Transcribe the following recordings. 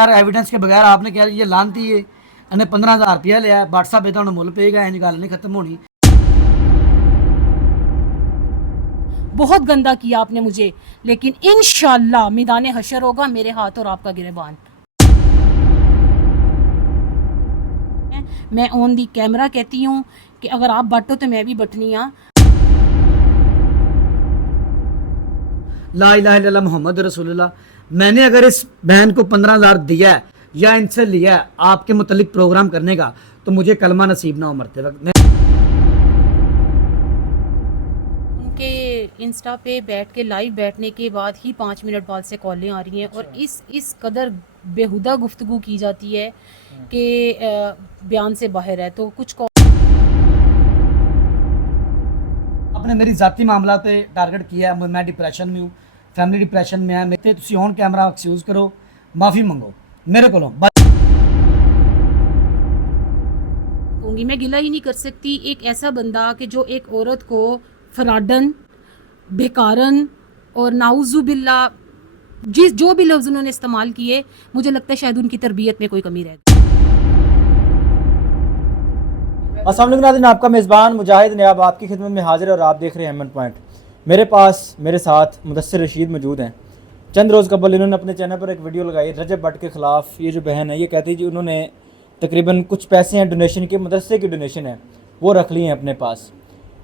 यार एविडेंस के बगैर आपने कहा ये लानती है इन्हें 15,000 रुपया लिया व्हाट्सएप पे तो मुल पेगा इंज गल नहीं खत्म होनी। बहुत गंदा किया आपने मुझे, लेकिन इंशाल्लाह मैदान हशर होगा मेरे हाथ और आपका गिरबान। मैं ऑन दी कैमरा कहती हूँ कि अगर आप बटो तो मैं भी बटनी हाँ। ला इलाहा इल्लल्लाह मोहम्मद रसूलुल्लाह। मैंने अगर इस बहन को 15,000 दिया है या इनसे लिया है आपके मुतल्लिक प्रोग्राम करने का तो मुझे कलमा नसीब ना हो मरते वक्त। उनके इंस्टा पे बैठ के लाइव बैठने के बाद ही 5 मिनट बाद से कॉलें आ रही हैं और इस कदर बेहुदा गुफ्तगू की जाती है कि बयान से बाहर है। तो कुछ आपने मेरी ज़ाती मामला पे टारगेट किया है, मैं डिप्रेशन में हूँ, फैमिली डिप्रेशन में है, मेरे तुसी ऑन कैमरा एक्सक्यूज़ करो, माफ़ी मंगो मेरे को। कहूँगी मैं गिला ही नहीं कर सकती एक ऐसा बंदा कि जो एक औरत को फराडन, बेकारन और नाउजुबिल्ला जो भी लफ्ज़ उन्होंने इस्तेमाल किए, मुझे लगता है शायद उनकी तरबियत में कोई कमी रह गई। अस्सलाम वालेकुम नाज़रीन, आपका मेज़बान मुजाहिद ने अब आपकी खिदमत में हाजिर है और आप देख रहे हैं एमएन पॉइंट। मेरे साथ मुदस्सिर रशीद मौजूद हैं। चंद रोज़ कबल इन्होंने अपने चैनल पर एक वीडियो लगाई रजब भट्ट के ख़िलाफ़। ये जो बहन है ये कहती है जी उन्होंने तकरीबन कुछ पैसे हैं डोनेशन के, मदरसे की डोनेशन है, वो रख लिए हैं अपने पास,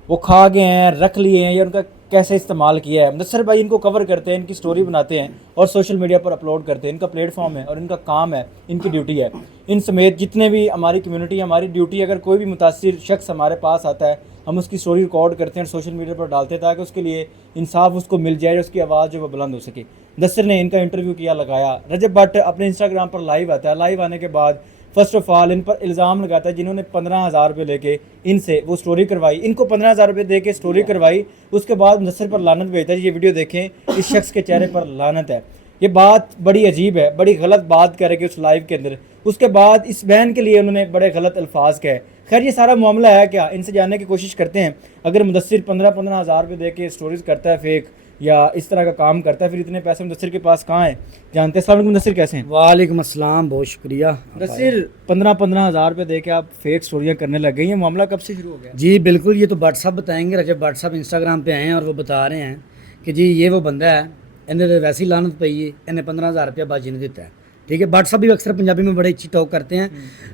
वो खा गए हैं, रख लिए हैं, या उनका कैसे इस्तेमाल किया है। मुदस्सिर भाई इनको कवर करते हैं, इनकी स्टोरी बनाते हैं और सोशल मीडिया पर अपलोड करते हैं। इनका प्लेटफॉर्म है और इनका काम है, इनकी ड्यूटी है। इन समेत जितने भी हमारी कम्युनिटी, हमारी ड्यूटी, अगर कोई भी मुतासिर शख्स हमारे पास आता है हम उसकी स्टोरी रिकॉर्ड करते हैं, सोशल मीडिया पर डालते हैं ताकि उसके लिए इंसाफ उसको मिल जाए, उसकी आवाज़ जो वो बुलंद हो सके। मुदस्सिर ने इनका इंटरव्यू किया, लगाया। रजब भट्ट अपने इंस्टाग्राम पर लाइव आता है। लाइव आने के बाद फर्स्ट ऑफ ऑल इन पर इल्ज़ाम लगाता है जिन्होंने 15,000 रुपये लेके इनसे वो स्टोरी करवाई, इनको 15,000 रुपये दे के स्टोरी करवाई, उसके बाद मुदस्सिर पर लानत भेजता है। ये वीडियो देखें, इस शख्स के चेहरे पर लानत है। ये बात बड़ी अजीब है, बड़ी गलत बात करेगी उस लाइव के अंदर। उसके बाद इस बहन के लिए उन्होंने बड़े गलत अल्फाज कहे। खैर ये सारा मामला है क्या, इनसे जानने की कोशिश करते हैं। अगर मुदस्सिर 15,000 रुपये दे के स्टोरीज़ करता है फेक या इस तरह का काम करता है, फिर इतने पैसे मुदस्सिर के पास कहाँ हैं, जानते हैं। अस्सलाम वालेकुम मुदस्सिर, कैसे हैं? वालेकुम अस्सलाम, बहुत शुक्रिया। मुदस्सिर 15,000 रुपये दे के आप फेक स्टोरियाँ करने लग गई हैं, मामला कब से शुरू हो गया? जी बिल्कुल, ये तो भट्ट साहब बताएंगे। रजब भट्ट साहब इंस्टाग्राम पे आए हैं और वो बता रहे हैं कि जी ये वो बंदा है, इन्हें तो वैसी लानत पई है, इन्हें 15,000 रुपया बाजी ने दिता है। ठीक है, भट्ट साहब भी अक्सर पंजाबी में बड़े अच्छी टॉक करते हैं।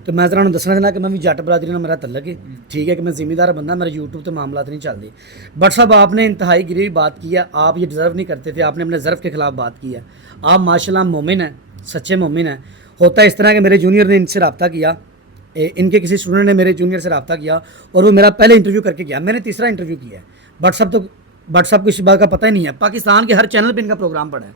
तो मैं जरा दसना चाहना कि मैं भी जट बरादरी में मेरा तल्लक है। ठीक है कि मैं जिम्मेदार बंदा, मेरे यूट्यूब तो मामला नहीं चलते। भट्ट साहब आपने इंतहाई गिरी बात की है, आप ये डिज़र्व नहीं करते थे, आपने अपने ज़र्फ़ के ख़िलाफ़ बात की है। आप माशाल्लाह मोमिन हैं, सच्चे मोमिन हैं। होता है इस तरह के मेरे जूनियर ने इनसे रब्ता किया, इनके किसी स्टूडेंट ने मेरे जूनियर से रब्ता किया और वो मेरा पहले इंटरव्यू करके गया, मैंने तीसरा इंटरव्यू किया है। भट्ट साहब को इस बात का पता ही नहीं है, पाकिस्तान के हर चैनल पे इनका प्रोग्राम पड़ा है।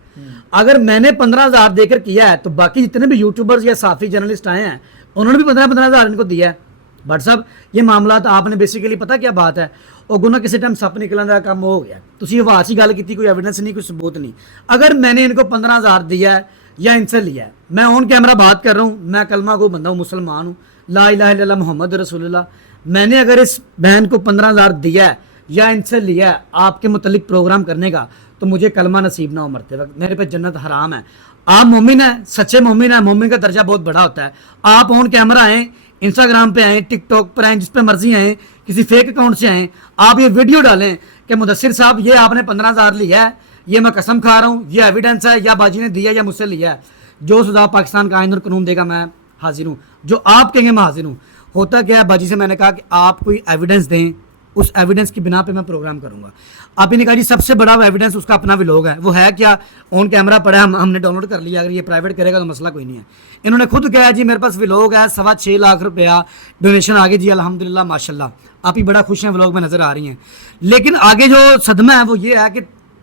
अगर मैंने 15,000 देकर किया है तो बाकी जितने भी यूट्यूबर्स या साफी जर्नलिस्ट आए हैं उन्होंने भी 15,000 इनको दिया है। भट्ट साहब ये मामला तो आपने बेसिकली पता क्या बात है, और गुना किसी टाइम सप निकलने का काम हो गया। तुसी आवाज़ ही गल की, कोई एविडेंस नहीं, कोई सबूत नहीं। अगर मैंने इनको 15,000 दिया है या इनसे लिया है, मैं ऑन कैमरा बात कर रहा हूँ, मैं कलमा को बंदा हूँ, मुसलमान हूँ, ला इलाहा इल्लल्लाह मोहम्मद रसूलुल्लाह। मैंने अगर इस बहन को 15,000 दिया है या इनसे लिया है आपके मुतल्लिक प्रोग्राम करने का तो मुझे कलमा नसीब ना हो मरते वक्त, मेरे पे जन्नत हराम है। आप मोमिन हैं, सच्चे मोमिन हैं, मोमिन का दर्जा बहुत बड़ा होता है। आप ऑन कैमरा आएँ, इंस्टाग्राम पे आएँ, टिकटॉक पर आएँ, जिस पे मर्जी आएँ, किसी फेक अकाउंट से आएँ, आप ये वीडियो डालें कि मुदस्सिर साहब ये आपने 15,000 लिया है, ये मैं कसम खा रहा हूँ, ये एविडेंस है, या बाजी ने दिया या मुझसे लिया है। जो सुझाव पाकिस्तान का आईन और कानून देगा मैं हाजिर हूँ, जो आप कहेंगे मैं हाजिर हूँ। होता क्या है, बाजी से मैंने कहा कि आप कोई एविडेंस दें, उस एविडेंस की बिना पे मैं प्रोग्राम करूंगा। आप इन्हें कहा जी सबसे बड़ा एविडेंस उसका अपना व्लॉग है, वो है क्या, ऑन कैमरा पड़ा है, हमने डाउनलोड कर लिया, अगर ये प्राइवेट करेगा तो मसला कोई नहीं है। इन्होंने खुद कहा जी मेरे पास व्लॉग है, 6.25 लाख रुपया डोनेशन आगे जी, अल्हम्दुलिल्लाह माशाल्लाह, आप ही बड़ा खुश हैं, व्लॉग में नज़र आ रही हैं। लेकिन आगे जो सदमा है वो ये है कि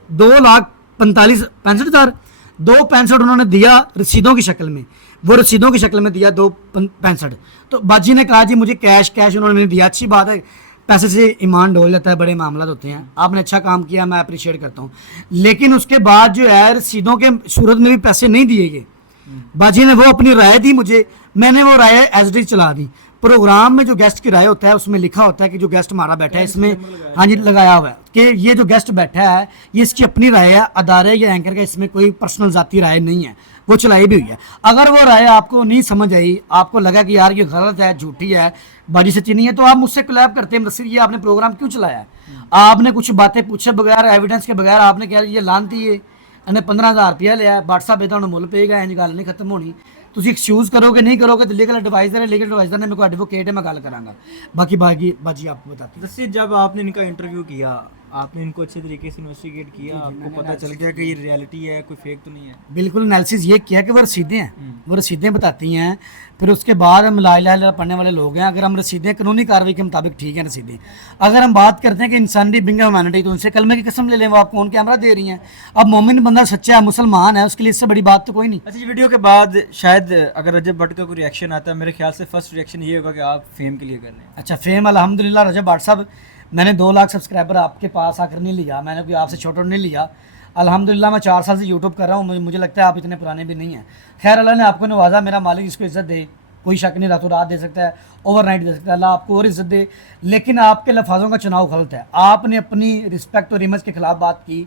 2,65,000 2.65 उन्होंने दिया रसीदों की शक्ल में, वो रसीदों की शक्ल में दिया 2.65। तो बाजी ने कहा जी मुझे कैश उन्होंने नहीं दिया। अच्छी बात है, पैसे से ईमान डोल जाता है, बड़े मामला होते हैं, आपने अच्छा काम किया, मैं अप्रिशिएट करता हूँ। लेकिन उसके बाद जो है रसीदों के सूरत में भी पैसे नहीं दिए गए। बाजी ने वो अपनी राय दी मुझे, मैंने वो राय एज डी चला दी। प्रोग्राम में जो गेस्ट किराया होता है उसमें लिखा होता है कि जो गेस्ट हमारा बैठा है इसमें, हाँ जी, लगाया हुआ है कि ये जो गेस्ट बैठा है ये इसकी अपनी राय है, अदारे या एंकर का इसमें कोई पर्सनल जाती राय नहीं है, वो चलाई भी हुई है। अगर वो राय आपको नहीं समझ आई, आपको लगा कि यार ये गलत है, झूठी है, बाजी सच्ची नहीं है, तो आप मुझसे कोलैब करते हैं, मुझसे ये आपने प्रोग्राम क्यों चलाया है? आपने कुछ बातें पूछे बगैर, एविडेंस के बगैर आपने कहा ये लानती है, ਇਹਨੇ 15000 ਰੁਪਇਆ ਲਿਆ, WhatsApp ਇਹ ਤੁਹਾਨੂੰ ਮੁੱਲ ਪਏਗਾ, ਇੰਜ ਗੱਲ ਨਹੀਂ ਖਤਮ ਹੋਣੀ। ਤੁਸੀਂ ਐਕਸਕਿਊਜ਼ ਕਰੋਗੇ, नहीं करोगे तो लीगल एडवाइजर है, लीगल एडवाइजर ने मेरे को एडवोकेट है, मैं गल करांगा। बाकी बाजी आपको बताते हैं। जैसे जब आपने इनका इंटरव्यू किया, आपने इनको अच्छे तरीके से इन्वेस्टिगेट किया, आपको पता चल गया कि ये रियलिटी है, कोई फेक तो नहीं है? बिल्कुल एनालिसिस ये किया कि वो रसीदें हैं, वो रसीदें बताती हैं। फिर उसके बाद हम ला इलाहा इल्लल्लाह पढ़ने वाले लोग हैं, अगर हम रसीदें कानूनी कार्रवाई के मुताबिक ठीक है रसीदें। अगर हम बात करते हैं कि इंसानियत बिंग ह्यूमैनिटी, तो उनसे कलमे की कसम ले लें, वो आपको ऑन कैमरा दे रही हैं। अब मोमिन बंदा सच्चा है, मुसलमान है, उसके लिए इससे बड़ी बात तो कोई नहीं। अच्छा, वीडियो के बाद शायद अगर रजब भट्ट का कोई रिएक्शन आता है, मेरे ख्याल से फर्स्ट रिएक्शन ये होगा कि आप फेम के लिए कर रहे हैं। अच्छा, फेम अल्हम्दुलिल्लाह रजब भट्ट साहब, मैंने 2 लाख सब्सक्राइबर आपके पास आकर नहीं लिया, मैंने कोई आपसे छोटा नहीं लिया। अल्हम्दुलिल्लाह मैं 4 साल से यूट्यूब कर रहा हूँ, मुझे लगता है आप इतने पुराने भी नहीं हैं। खैर, अल्लाह ने आपको नवाजा, मेरा मालिक इसको इज़्ज़त दे, कोई शक नहीं, रातों रात दे सकता है, ओवरनाइट दे सकता है, अल्लाह आपको और इज़्ज़त दे। लेकिन आपके लफाजों का चुनाव गलत है, आपने अपनी रिस्पैक्ट और इमेज के खिलाफ बात की,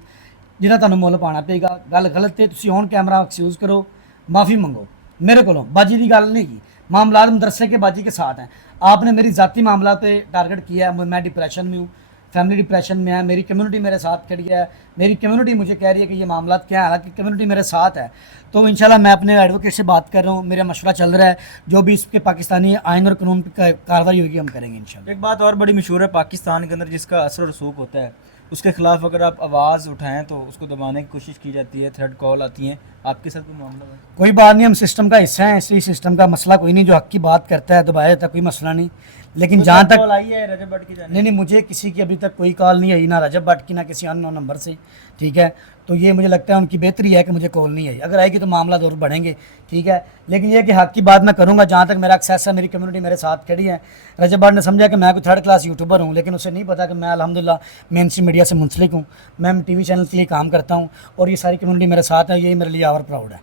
जिन्हें तुहानू मुੱਲ पाना पेगा। गल गलत है, तुसीं ऑन कैमरा एक्सक्यूज़ करो, माफ़ी मंगो मेरे को, बाजी की गल नहीं की। मामलात मदरसे के बाजी के साथ हैं, आपने मेरी ज़ाती मामला पे टारगेट किया है। मैं डिप्रेशन में हूँ, फैमिली डिप्रेशन में है, मेरी कम्युनिटी मेरे साथ खड़ी है, मेरी कम्युनिटी मुझे कह रही है कि ये मामला क्या है, हालांकि कम्युनिटी मेरे साथ है। तो इंशाल्लाह मैं अपने एडवोकेट से बात कर रहा हूँ, मेरा मशवरा चल रहा है, जो भी इस पे पाकिस्तानी आइन और कानून पर कार्रवाई होगी हम करेंगे इंशाल्लाह। एक बात और बड़ी मशहूर है पाकिस्तान के अंदर, जिसका असर और रसूख होता है, उसके खिलाफ अगर आप आवाज़ उठाएं तो उसको दबाने की कोशिश की जाती है, थ्रेड कॉल आती हैं। आपके साथ कोई मामला है? कोई बात नहीं, हम सिस्टम का हिस्सा हैं, इसलिए सिस्टम का मसला कोई नहीं, जो हक की बात करता है दबाया जाता है, कोई मसला नहीं। लेकिन जहाँ तक कॉल आई है रजब भट्ट की जाने? नहीं, मुझे किसी की अभी तक कोई कॉल नहीं आई, ना रजब भट्ट की, ना किसी अननोन नंबर से, ठीक है। तो ये मुझे लगता है उनकी बेहतरी है कि मुझे कॉल नहीं आई, अगर आएगी तो मामला ज़रूर बढ़ेंगे, ठीक है। लेकिन ये कि हक की बात मैं करूँगा, जहाँ तक मेरा एक्सेस है, मेरी कम्युनिटी मेरे साथ खड़ी है। रजब भट्ट ने समझा कि मैं कोई 3rd क्लास यूट्यूबर हूँ, लेकिन उसे नहीं पता कि मैं अल्हम्दुलिल्लाह मेन स्ट्रीम मीडिया से मुंसलिक हूँ, मैं TV चैनल के लिए काम करता हूँ और ये सारी कम्युनिटी मेरे साथ है, यही मेरे लिए और प्राउड है।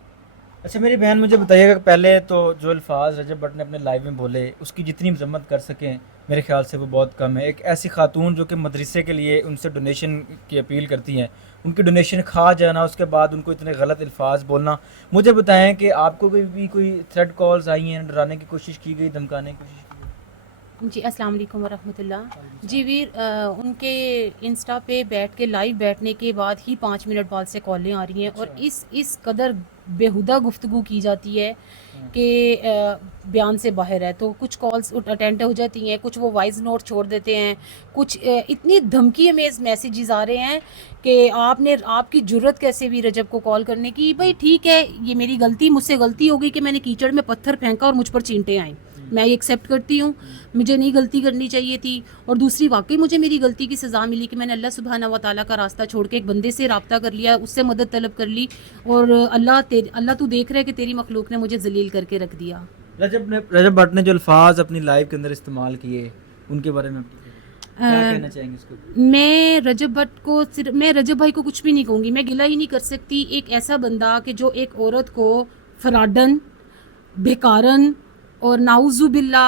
अच्छा मेरी बहन, मुझे बताइएगा कि पहले तो जो अल्फाज रजब भट्ट ने अपने लाइव में बोले, उसकी जितनी मजम्मत कर सकें मेरे ख्याल से वो बहुत कम है। एक ऐसी खातून जो कि मदरसे के लिए उनसे डोनेशन की अपील करती हैं, उनकी डोनेशन खा जाना, उसके बाद उनको इतने गलत अल्फाज बोलना। मुझे बताएं कि आपको कोई थ्रेड कॉल्स आई हैं, डराने की कोशिश की गई, धमकाने की कोशिश की गई? जी अस्सलाम वालेकुम वरहमतुल्लाह। जी वीर, उनके इंस्टा पे बैठ के लाइव बैठने के बाद ही 5 मिनट बाद से कॉलें आ रही हैं और इस कदर बेहुदा गुफ्तगू की जाती है कि बयान से बाहर है। तो कुछ कॉल्स अटेंड हो जाती हैं, कुछ वो वॉइस नोट छोड़ देते हैं, कुछ इतनी धमकी अमेज मैसेजेस आ रहे हैं कि आपकी जुर्रत कैसे भी रजब को कॉल करने की। भाई ठीक है, ये मेरी गलती, मुझसे गलती हो गई कि मैंने कीचड़ में पत्थर फेंका और मुझ पर चींटे आए, मैं ये एक्सेप्ट करती हूँ, मुझे नहीं गलती करनी चाहिए थी। और दूसरी, वाकई मुझे मेरी गलती की सज़ा मिली कि मैंने अल्लाह सुब्हाना व तआला का रास्ता छोड़ के एक बंदे से रब्ता कर लिया, उससे मदद तलब कर ली और अल्लाह तू देख रहा है कि तेरी मखलूक ने मुझे जलील करके रख दिया। रजब भट्ट ने जो अल्फाज अपनी लाइव के अंदर इस्तेमाल किए, उनके बारे में क्या कहना चाहेंगे इसको? मैं रजब भाई को कुछ भी नहीं कहूँगी, मैं गिला ही नहीं कर सकती। एक ऐसा बंदा कि जो एक औरत को फराडन, बेकारन और नाउजुबिल्ला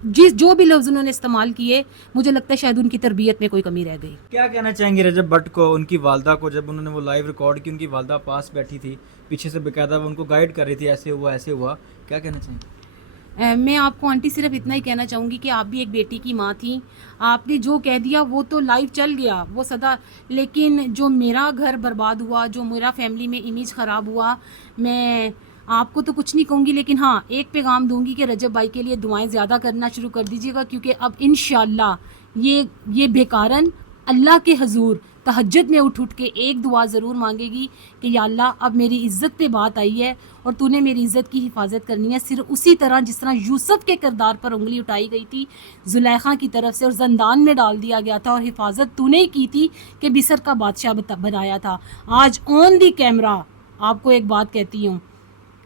जो भी लफ्ज़ उन्होंने इस्तेमाल किए, मुझे लगता है शायद उनकी तरबियत में कोई कमी रह गई। क्या कहना चाहेंगे रजब भट्ट को, उनकी वालदा को, जब उन्होंने वो लाइव रिकॉर्ड की, उनकी वालदा पास बैठी थी, पीछे से बेकायदा वो उनको गाइड कर रही थी, ऐसे हुआ, क्या कहना चाहेंगे? मैं आपको आंटी सिर्फ इतना ही कहना चाहूँगी कि आप भी एक बेटी की माँ थी, आपने जो कह दिया वो तो लाइव चल गया, वो सदा। लेकिन जो मेरा घर बर्बाद हुआ, जो मेरा फैमिली में इमेज ख़राब हुआ, मैं आपको तो कुछ नहीं कहूँगी, लेकिन हाँ एक पैगाम दूंगी कि रजब भाई के लिए दुआएं ज़्यादा करना शुरू कर दीजिएगा, क्योंकि अब इंशाल्लाह ये बेकारन अल्लाह के हजूर तहज्जुद में उठ के एक दुआ ज़रूर मांगेगी कि या अल्लाह अब मेरी इज़्ज़त पे बात आई है और तूने मेरी इज़्ज़त की हिफाजत करनी है, सिर्फ उसी तरह जिस तरह यूसुफ के किरदार पर उंगली उठाई गई थी जुलेखा की तरफ से और ज़ंदान में डाल दिया गया था और हिफाजत तूने ही की थी कि मिस्र का बादशाह बनाया था। आज ऑन दी कैमरा आपको एक बात कहती हूँ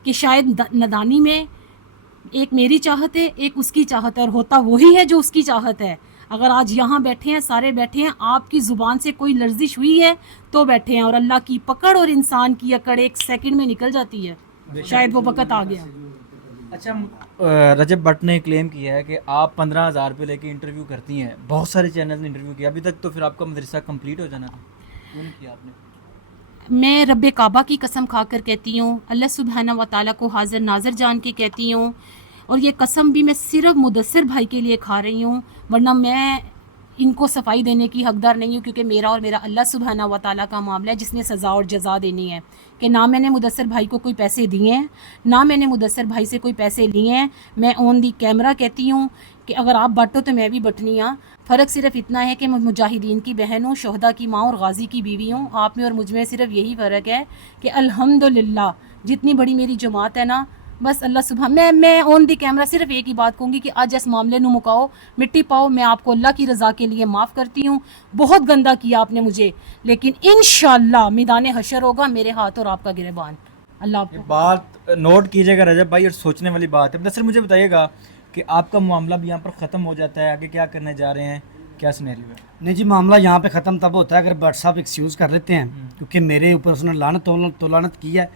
कि शायद नदानी में एक मेरी चाहत है, एक उसकी चाहत है, और होता वही है जो उसकी चाहत है। अगर आज यहाँ बैठे हैं, सारे बैठे हैं, आपकी ज़ुबान से कोई लर्जिश हुई है तो बैठे हैं, और अल्लाह की पकड़ और इंसान की अकड़ एक सेकंड में निकल जाती है। शायद वो वक़्त आ गया। اچھا رجب بٹ نے کلیم کیا ہے کہ آپ 15,000 روپے لے کے انٹرویو کرتی ہیں, بہت سارے چینل نے انٹرویو کیا, ابھی تک تو پھر آپ کا مدرسہ کمپلیٹ ہو جانا تھا, کیوں نہیں کیا آپ نے؟ میں رب کعبہ کی قسم کھا کر کہتی ہوں, اللہ سبحانہ و تعالیٰ کو حاضر ناظر جان کے کہتی ہوں, اور یہ قسم بھی میں صرف مدثر بھائی کے لیے کھا رہی ہوں, ورنہ میں ان کو صفائی دینے کی حقدار نہیں ہوں, کیونکہ میرا اور میرا اللہ سبحانہ و تعالیٰ کا معاملہ ہے جس نے سزا اور جزا دینی ہے. کہ نہ میں نے مدثر بھائی کو کوئی پیسے دیے ہیں, نہ میں نے مدثر بھائی سے کوئی پیسے لیے ہیں. میں آن دی کیمرہ کہتی ہوں کہ اگر آپ بٹو تو میں بھی بٹنی ہوں. فرق صرف اتنا ہے کہ میں مجاہدین کی بہن ہوں, شہداء کی ماں اور غازی کی بیوی ہوں. آپ میں اور مجھ میں صرف یہی فرق ہے کہ الحمدللہ جتنی بڑی میری جماعت ہے نا, بس اللہ سبحان میں آن دی کیمرہ صرف ایک ہی بات کہوں گی کہ آج اس معاملے نو مکاؤ, مٹی پاؤ. میں آپ کو اللہ کی رضا کے لیے معاف کرتی ہوں. بہت گندا کیا آپ نے مجھے, لیکن انشاءاللہ میدان حشر ہوگا میرے ہاتھ اور آپ کا گریبان. اللہ آپ یہ کو بات نوٹ کیجیے گا رجب بھائی, اور سوچنے والی بات ہے. مدثر مجھے بتائیے گا کہ آپ کا معاملہ بھی یہاں پر ختم ہو جاتا ہے, آگے کیا کرنے جا رہے ہیں, کیا سینیریو ہے؟ نہیں جی, معاملہ یہاں پہ ختم تب ہوتا ہے اگر بٹ صاحب ایکسکیوز کر لیتے ہیں, کیونکہ میرے اوپر اس نے لعنت کی ہے,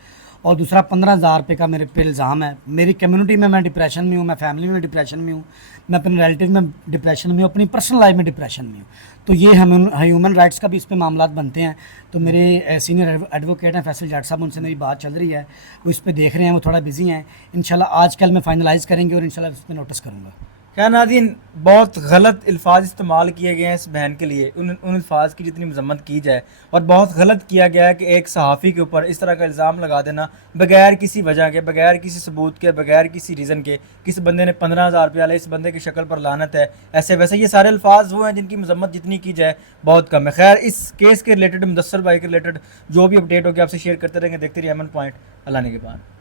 اور دوسرا 15,000 روپے کا میرے پہ الزام ہے. میری کمیونٹی میں ڈپریشن میں ہوں, میں فیملی میں ڈپریشن میں ہوں, میں اپنے ریلیٹیو میں ڈپریشن میں ہوں, اپنی پرسنل لائف میں ڈپریشن میں ہوں. تو یہ ہیومن رائٹس کا بھی اس پہ معاملات بنتے ہیں. تو میرے سینئر ایڈوکیٹ ہیں فیصل جٹ صاحب, ان سے میری بات چل رہی ہے, وہ اس پہ دیکھ رہے ہیں, وہ تھوڑا بزی ہیں. انشاءاللہ آج کل میں فائنلائز کریں گے اور انشاءاللہ اس پہ نوٹس کروں گا. خیر ناظرین, بہت غلط الفاظ استعمال کیے گئے ہیں اس بہن کے لیے, ان الفاظ کی جتنی مذمت کی جائے, اور بہت غلط کیا گیا ہے کہ ایک صحافی کے اوپر اس طرح کا الزام لگا دینا بغیر کسی وجہ کے, بغیر کسی ثبوت کے, بغیر کسی ریزن کے. کس بندے نے 15,000 روپیہ لے, اس بندے کی شکل پر لعنت ہے, ایسے ویسے, یہ سارے الفاظ وہ ہیں جن کی مذمت جتنی کی جائے بہت کم ہے. خیر اس کیس کے ریلیٹڈ, مدثر بھائی کے ریلیٹڈ جو بھی اپڈیٹ ہوگی آپ سے شیئر کرتے رہیں گے. دیکھتے رہیے ایمن پوائنٹ. اللہ نے کے بعد.